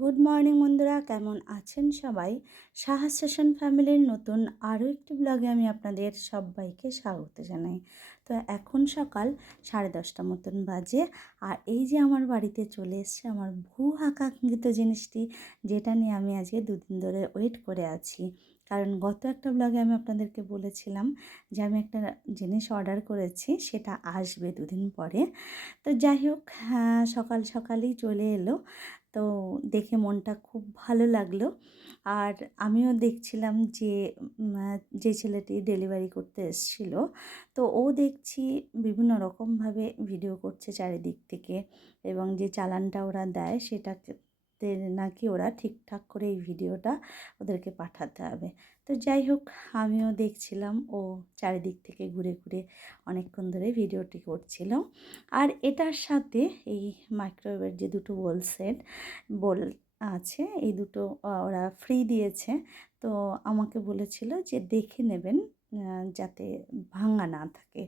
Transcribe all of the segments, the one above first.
Good morning বন্ধুরা, কেমন আছেন সবাই? সাহা সেশন ফ্যামিলির নতুন আরও একটি ব্লগে আমি আপনাদের সবাইকে স্বাগত জানাই। তো এখন সকাল সাড়ে দশটা মতন বাজে আর এই যে আমার বাড়িতে চলে এসছে আমার ভূ আকাঙ্ক্ষিত জিনিসটি, যেটা নিয়ে আমি আজকে দুদিন ধরে ওয়েট করে আছি। কারণ গত একটা ব্লগে আমি আপনাদেরকে বলেছিলাম যে আমি একটা জিনিস অর্ডার করেছি সেটা আসবে দুদিন পরে। তো যাই হোক হ্যাঁ, সকাল সকালেই চলে এলো। তো দেখে মনটা খুব ভালো লাগল। আর আমিও দেখছিলাম যে যে ছেলেটি ডেলিভারি করতে এসেছিল তো ও দেখছি বিভিন্ন রকমভাবে ভিডিও করছে চারিদিক থেকে এবং যে চালানটা ওরা দেয় সেটাকে নাকি ওরা ঠিকঠাক করে এই ভিডিওটা ওদেরকে পাঠাতে হবে। তো যাই হোক, আমিও দেখছিলাম ও চারিদিক থেকে ঘুরে ঘুরে অনেকক্ষণ ধরে ভিডিওটি করছিল। আর এটার সাথে এই মাইক্রোওয়েভের যে দুটো বোল সেট বোল আছে, এই দুটো ওরা ফ্রি দিয়েছে। তো আমাকে বলেছিল যে দেখে নেবেন যাতে ভাঙা না থাকে।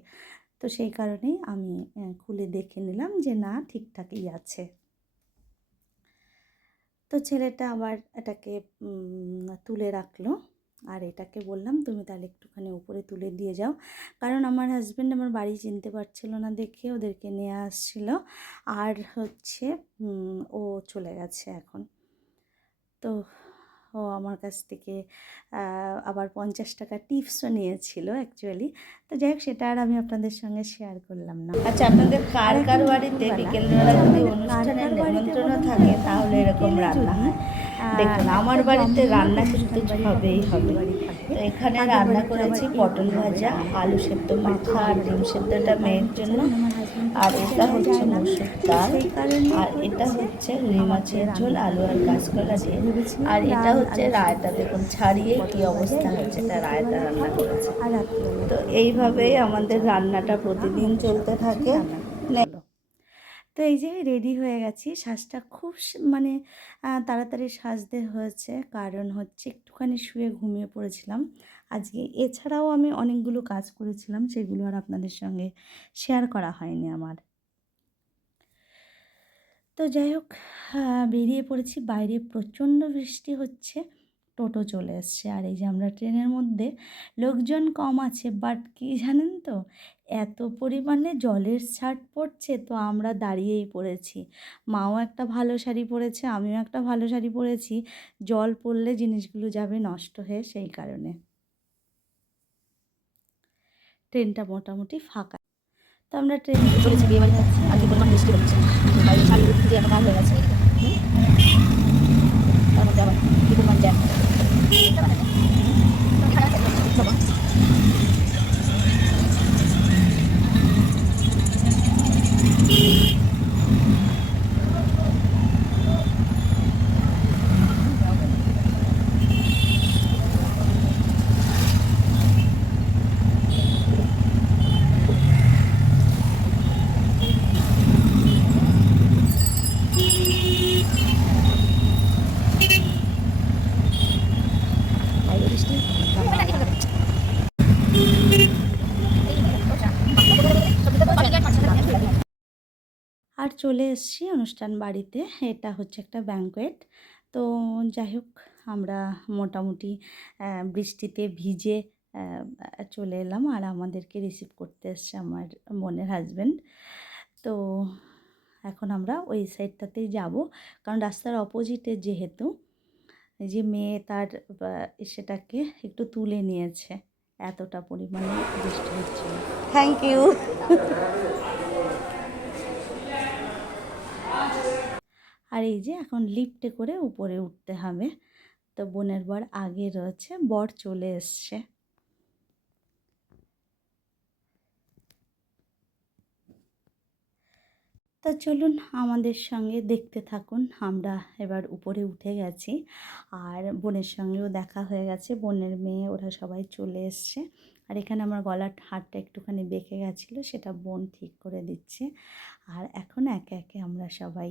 তো সেই কারণেই আমি খুলে দেখে নিলাম যে না, ঠিকঠাকই আছে। তো ছেলেটা আবার এটাকে তুলে রাখল। আর এটাকে বললাম, তুমি তাহলে একটুখানি উপরে তুলে দিয়ে যাও। কারণ আমার হাজব্যান্ড আমার বাড়ি চিনতে পারছিল না দেখে, ওদেরকে নিয়ে আসছিল। আর হচ্ছে ও চলে গেছে এখন। তো ও আমার কাছ থেকে আবার পঞ্চাশ টাকা টিপসও নিয়েছিল অ্যাকচুয়ালি তো যাই হোক সেটা আর আমি আপনাদের সঙ্গে শেয়ার করলাম না। আচ্ছা আপনাদের কার কার বাড়িতে বিকেলবেলা যদি অনুষ্ঠানের নিমন্ত্রণ থাকে তাহলে এরকম রান্না হয়। দেখুন আমার বাড়িতে রান্না কিন্তু হবেই হবে এখানে রান্না করেছি পটল ভাজা আলু সেদ্ধ মাখা আর ডিম সেদ্ধটা মেয়ের জন্য। আর এটা হচ্ছে মসুর ডাল আর এটা হচ্ছে রুই মাছের ঝোল আলু আর কাঁচকলা দিয়ে। আর এটা হচ্ছে রায়তা দেখুন ছাড়িয়ে কি অবস্থা হচ্ছে এটা রায়তা রান্না করেছে। তো এইভাবেই আমাদের রান্নাটা প্রতিদিন চলতে থাকে। তো এই যে রেডি হয়ে গেছি, শ্বাসটা খুব মানে তাড়াতাড়ি সাজতে হয়েছে। কারণ হচ্ছে একটুখানি শুয়ে ঘুমিয়ে পড়েছিলাম। আজকে এছাড়াও আমি অনেকগুলো কাজ করেছিলাম, সেগুলো আর আপনাদের সঙ্গে শেয়ার করা হয়নি আমার। তো যাই হোক বেরিয়ে পড়েছি। বাইরে প্রচণ্ড বৃষ্টি হচ্ছে। টোটো চলে এসছে। আর এই যে আমরা ট্রেনের মধ্যে লোকজন কম আছে বাট কি জানেন তো? এত পরিমাণে জলের ছাট পড়ছে, তো আমরা দাঁড়িয়েই পড়েছি। মাও একটা ভালো শাড়ি পরেছে আমিও একটা ভালো শাড়ি পরেছি জল পড়লে জিনিসগুলো যাবে নষ্ট হয়ে সেই কারণে। ট্রেনটা মোটামুটি ফাঁকা। তো আমরা ট্রেন চলেছি বিয়ে যাচ্ছি। আর কি পরিমাণ বৃষ্টি হচ্ছে হয়ে গেছে তার মধ্যে আবার কি পরিমাণ আর চলে এসেছি অনুষ্ঠান বাড়িতে। এটা হচ্ছে একটা ব্যাঙ্কোয়েট তো যাই হোক আমরা মোটামুটি বৃষ্টিতে ভিজে চলে এলাম আর আমাদেরকে রিসিভ করতে এসছে আমার বোনের হাজব্যান্ড তো এখন আমরা ওই সাইডটাতেই যাব। কারণ রাস্তার অপোজিটে যেহেতু যে মেয়ে তার সেটাকে একটু তুলে নিয়েছে। এতটা পরিমাণে বৃষ্টি হচ্ছে। থ্যাংক ইউ আর এই যে এখন লিফটে করে উপরে উঠতে হবে। তো বোনের বর আগে রয়েছে, বর চলে এসছে। তা চলুন আমাদের সঙ্গে দেখতে থাকুন, আমরা এবার উপরে উঠে গেছি। আর বোনের সঙ্গেও দেখা হয়ে গেছে, বোনের মেয়ে, ওরা সবাই চলে এসছে। আর এখানে আমার গলার হাটটা একটুখানি বেঁকে গেছিল, সেটা বোন ঠিক করে দিচ্ছে। আর এখন একে একে আমরা সবাই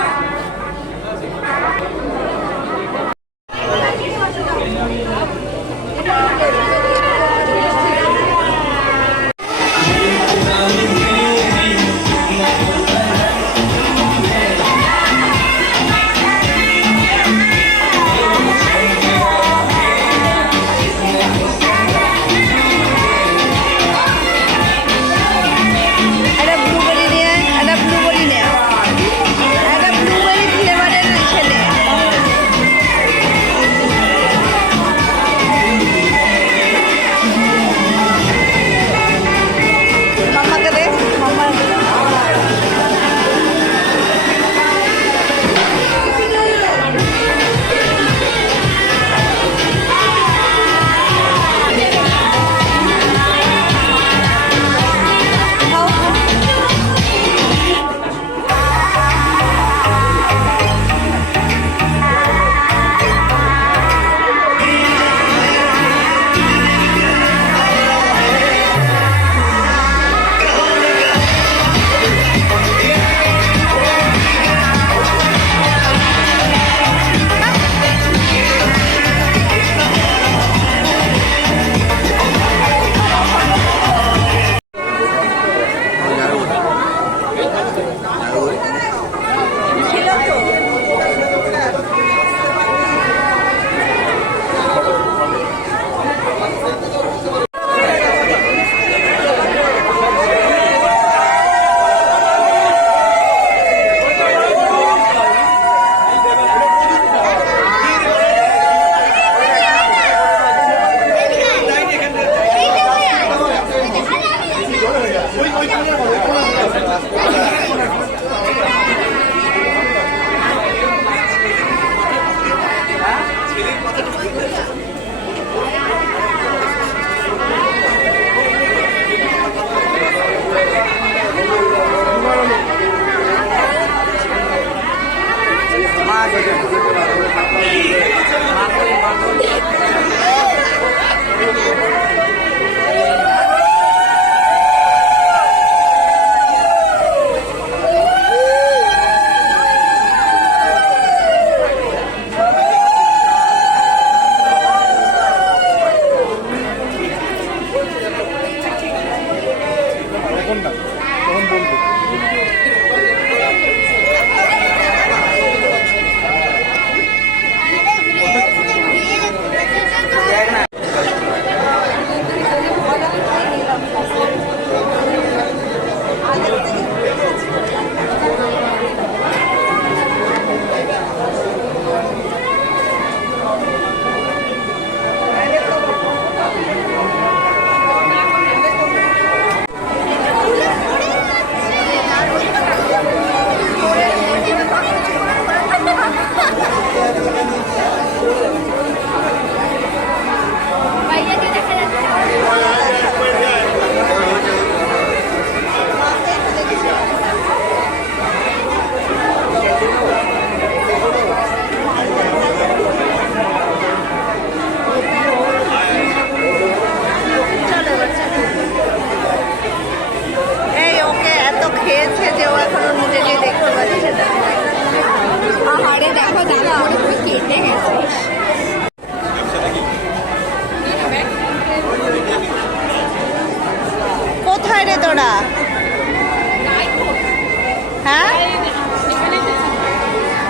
হ্যাঁ?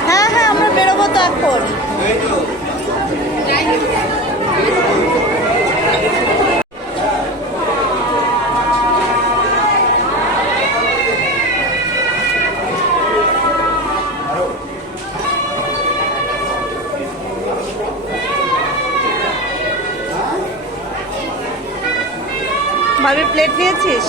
হ্যাঁ হ্যাঁ আমরা বেরোবো তো এখন। প্লেট নিয়েছিস?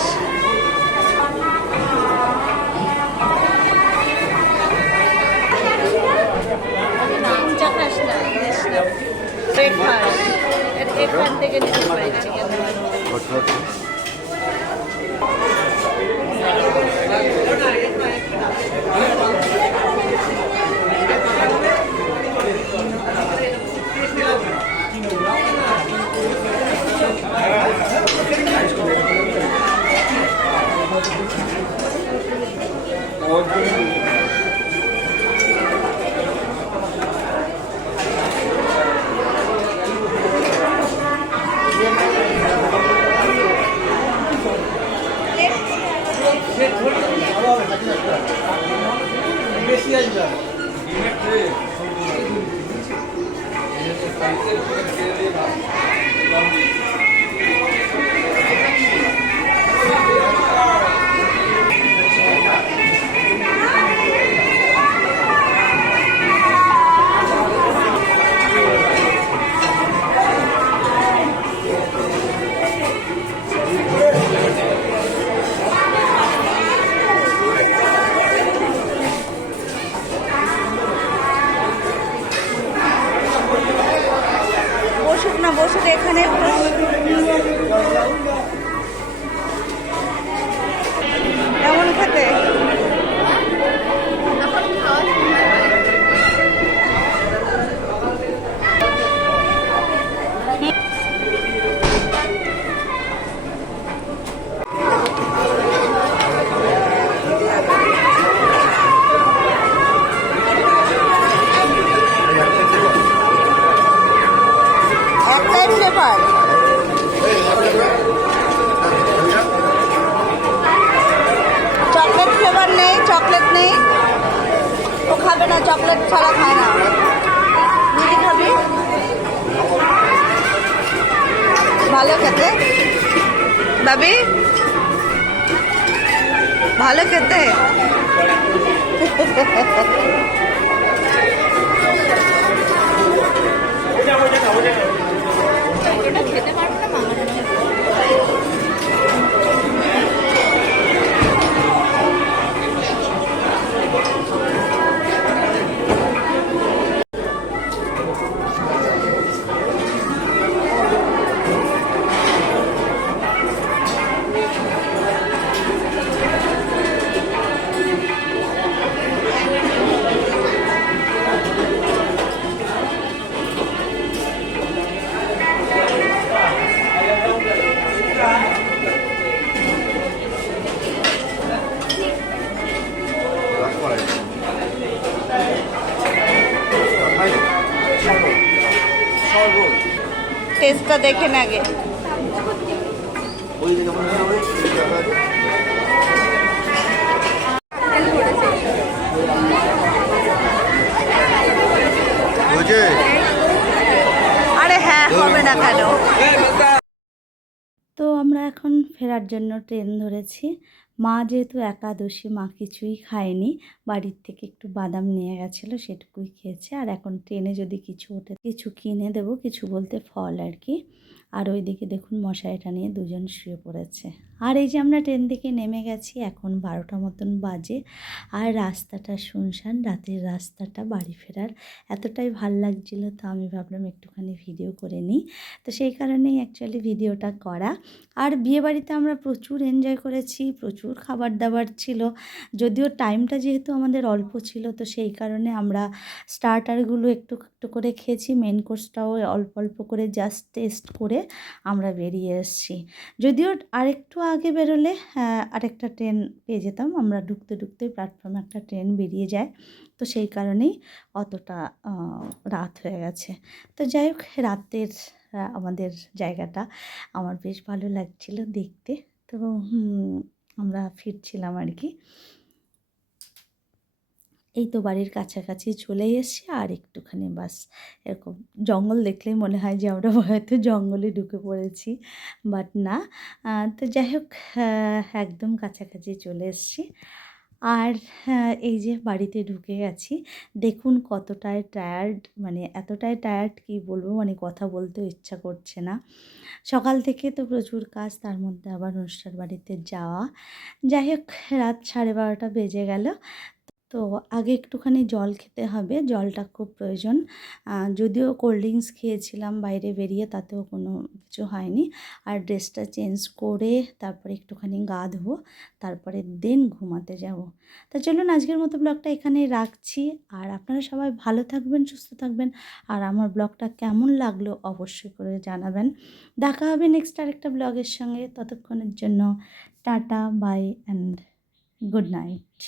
বসুক না বসুক এখানে কেমন খেতে? ও খাবে না চকলেট ছাড়া খায় না মিষ্টি খাবি ভালো খেতে বাবি ভালো খেতে দেখেন আগে। আরে হ্যাঁ হবে না কেন? তো আমরা এখন ফেরার জন্য ট্রেন ধরেছি। মা যেহেতু একাদশী, মা কিছুই খায়নি, বাড়ির থেকে একটু বাদাম নিয়ে গেছিল, সেটুকুই খেয়েছে। আর এখন ট্রেনে যদি কিছু ওঠে, কিছু কিনে দেবো, কিছু বলতে ফল আর কি। আর ওইদিকে দেখুন মশারিটা নিয়ে দুজন শুয়ে পড়েছে। আর এই যে আমরা ট্রেন থেকে নেমে গেছি, এখন বারোটা মতন বাজে। আর রাস্তাটা শুনশান, রাতের রাস্তাটা বাড়ি ফেরার। এতটাই ভালো লাগছিল, তো আমি ভাবলাম একটুখানি ভিডিও করে নিই। তো সেই কারণেই অ্যাকচুয়ালি ভিডিওটা করা। আর বিয়েবাড়িতে আমরা প্রচুর এনজয় করেছি, প্রচুর খাবার দাবার ছিল। যদিও টাইমটা যেহেতু আমাদের অল্প ছিল, তো সেই কারণে আমরা স্টার্টারগুলো একটু একটু করে খেয়েছি। মেন কোর্সটাও অল্প অল্প করে জাস্ট টেস্ট করে আমরা বেরিয়ে এসেছি। যদিও আরেকটু আগে বেরোলে আহ, আরেকটা ট্রেন পেয়ে যেতাম। আমরা ঢুকতে ঢুকতে প্ল্যাটফর্মে একটা ট্রেন বেরিয়ে যায়। তো সেই কারণেই অতটা রাত হয়ে গেছে। তো যাই হোক রাতের আমাদের জায়গাটা আমার বেশ ভালো লাগছিল দেখতে। তো আমরা ফিরছিলাম আর কি। এই তো বাড়ির কাছাকাছি চলে এসেছি আর একটুখানি বাস। এরকম জঙ্গল দেখলেই মনে হয় যে আমরা হয়তো জঙ্গলে ঢুকে পড়েছি বাট না। তো যাই হোক একদম কাছাকাছি চলে এসেছি। আর এই যে বাড়িতে ঢুকে গেছি, দেখুন কতটাই টায়ার্ড মানে এতটাই টায়ার্ড কি বলব মানে কথা বলতে ইচ্ছা করছে না। সকাল থেকে তো প্রচুর কাজ, তার মধ্যে আবার অনুষ্ঠান বাড়িতে যাওয়া। যাই হোক, রাত সাড়ে বারোটা বেজে গেল। তো আগে একটুখানি জল খেতে হবে, জলটা খুব প্রয়োজন। যদিও কোল্ড ড্রিঙ্কস খেয়েছিলাম বাইরে বেরিয়ে, তাতেও কোনো কিছু হয়নি। আর ড্রেসটা চেঞ্জ করে তারপরে একটুখানি গা ধোবো, তারপরে দেন ঘুমাতে যাব। তা চলুন আজকের মতো ব্লগটা এখানেই রাখছি। আর আপনারা সবাই ভালো থাকবেন, সুস্থ থাকবেন। আর আমার ব্লগটা কেমন লাগল অবশ্যই করে জানাবেন। দেখা হবে নেক্সট আরেকটা ব্লগের সঙ্গে। ততক্ষণের জন্য tata bye and good night